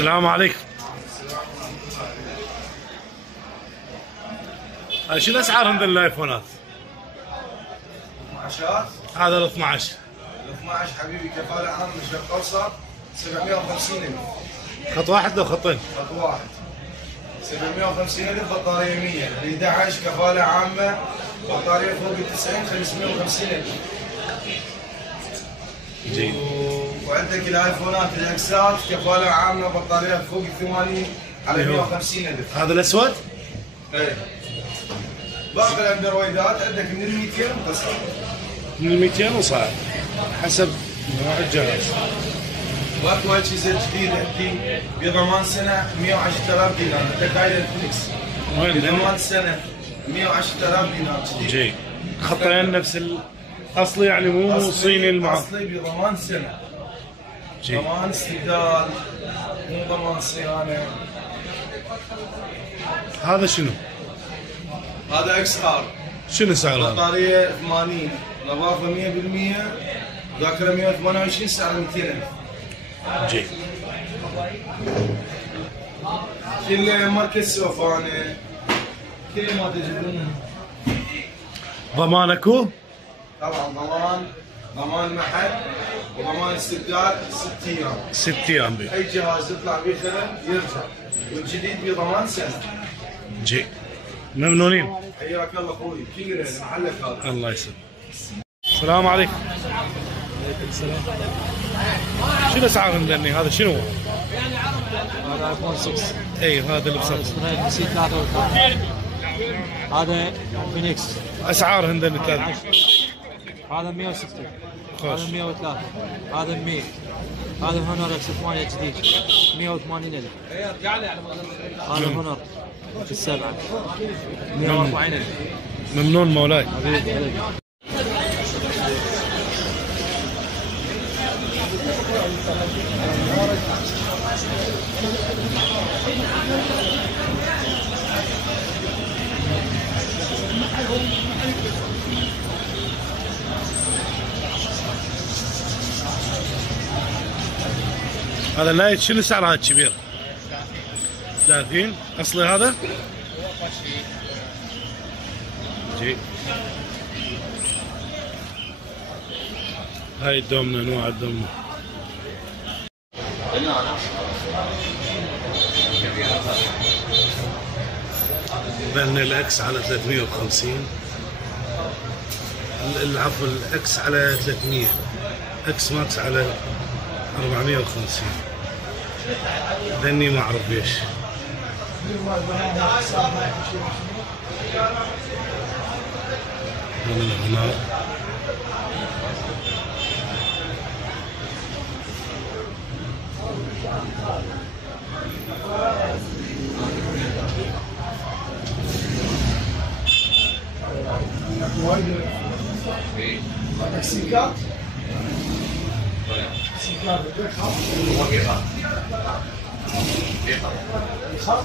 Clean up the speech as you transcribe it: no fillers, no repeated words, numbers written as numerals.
السلام عليكم. شنو اسعارهم ذي الايفونات؟ 12 هذا ال 12. ال 12 حبيبي كفاله عامه شرق اوسط 750,000. خط واحد لو خطين؟ خط واحد 750,000 بطاريه 100. ال 11 كفاله عامه بطاريه فوق ال 90 550,000. جيد. وعندك الايفونات الاكسات كفاله عامه بطاريه فوق ال 80 على 150,000. هذا الاسود؟ ايه. باقي الاندرويدات عندك من ال 200 وتصل. من 200 وصاعد حسب نوع الجهاز. واكو اجهزه جديده عندي بضمان سنه 110,000 دينار. انت قايل فينيكس بضمان سنه 110,000 دينار جديد. جيد. خطين نفس الاصلي يعني مو صيني المعاه. اصلي بضمان سنه. جيد. ضمان استبدال مو ضمان صيانه. هذا شنو؟ هذا اكس ار. شنو سعره هذا؟ بطاريه 80 نظافه 100%. ذاكره 128 سعره 200,000. جيد. كل ماركه سوفانه كل ما تجيبونه. ضمان اكو؟ طبعا ضمان محل وضمان استبدال 6 ايام. 6 ايام بيه. اي جهاز يطلع به خلل يرجع والجديد بضمان سنه. جيد. ممنونين. حياك الله اخوي كل محلك هذا. الله يسلمك. السلام عليكم. السلام. شنو اسعارهم ذني؟ هذا شنو؟ هذا ايفون 6. اي هذا اللي بصف. اسمه سي 33. هذا فينيكس. اسعارهم ذني الثلاث؟ هذا 160. خوش. هذا 103. هذا 100. هذا هونر اكس 8 جديد 180,000. هذا هونر السبعة 140,000. ممنون مولاي. حبيبي. هذا اللايت شنو سعره هذا الكبير؟ 30 اصلي هذا؟ جي. هاي الدومنة انواع الدومنة. بين الاكس على 350. العفو الاكس على 300. اكس ماكس على 450. ذني ما اعرف ليش. هنا سيكات سيكات خط